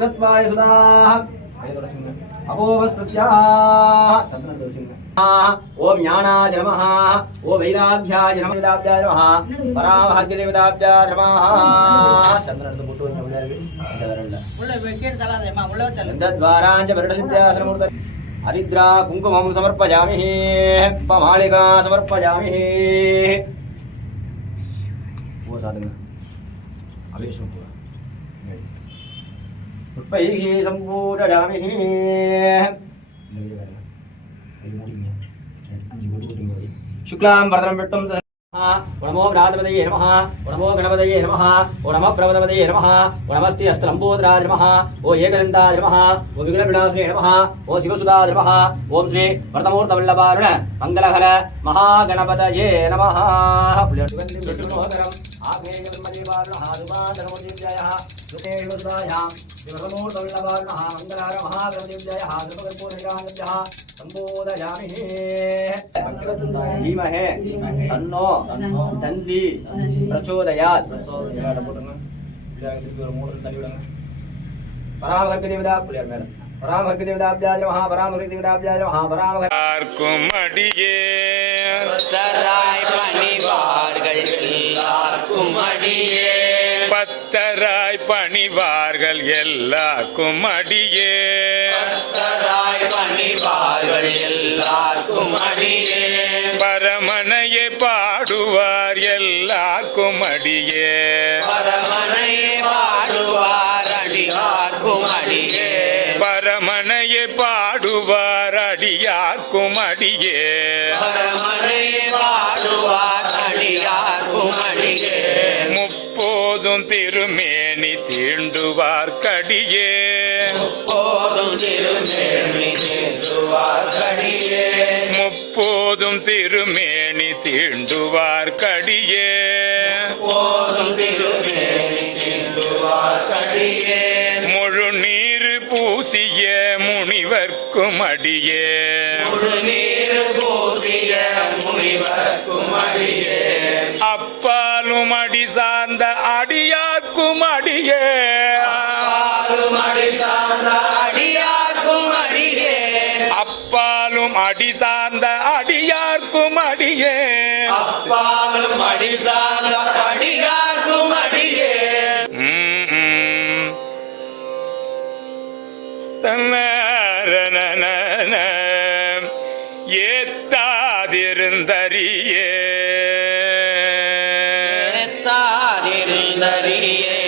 कृतत्वाय सुदाः अपोवस्त्रस्याः ओम ज्ञानाय नमः ओम वैराग्याय नमः वेदाभ्याय नमः परामहद्देवताभ्याय नमः चंद्रनंद मुट्टु उள்ள வெக்கேட் தலாதேமா உள்ள வச்சல தத்வாராஞ்ச வருடசித்யாசனமூர்த்த हरिद्रा कुंकुमं समर्पयामि पमालिका समर्पयामि वो साधना आवेशो पुष्पैः सम्पूजयामि शुक्लां वरदं विष्णुं नमो व्रातपदये नमः नमो गणपतये नमः नमः प्रवदपदये नमः नमस्ते अस्त्रलम्बोदराय नमः ओ एकदन्ताय नमः ओ विघ्नविनाशिने नमः ओ शिवसुताय नमः ओम श्री व्रतमूर्तवल्लभारुण मंगलहर महागणपतये नमः धीमहे तन्नो तन्दी प्रचोदयात् परामर्कदेवताभ्याय नमः परामर्कदेवताभ्याय नमः எல்லாருக்கும் அடியே பத்தராய் பணிவார்கள் எல்லாருக்கும் அடியே பத்தராய் பணிவார்கள் எல்லாருக்கும் அடியே பத்தராய் பணிவார்கள் எல்லாருக்கும் அடியே பரமனையே பாடுவார் எல்லாருக்கும் அடியே பரமனையே பாடுவார் அடியார்க்கும் அடியே பரமனையே பாடுவார் அடியார்க்கும் அடியே பரமனையே பாடுவார் அடியார்க்கும் அடியே முப்போதும் திருமேனி தீண்டுவார் கடியே போதும் திருமேனி தீண்டுவார் கடியே முப்போதும் திருமேனி தீண்டுவார் கடியே போதும் திருமேனி தீண்டுவார் கடியே முழு நீர் பூசிய முனிவர்க்கும் அடியே முழு நீர் பூசிய முனிவர்க்கும் அடியே அப்பாலும் அடி சார்ந்த அடியார்க்கும் அடியே அப்பாலும் அடி சார்ந்த அடியார்க்கும் அடியே அப்பாலும் அடி சார்ந்த அடியார்க்கும் அடியே அப்பாலும் அடி சார்ந்த அடியார்க்கும் அடியே தன்னரனன ஏத்தாதிருந்தரியே ஏத்தாதிருந்தரியே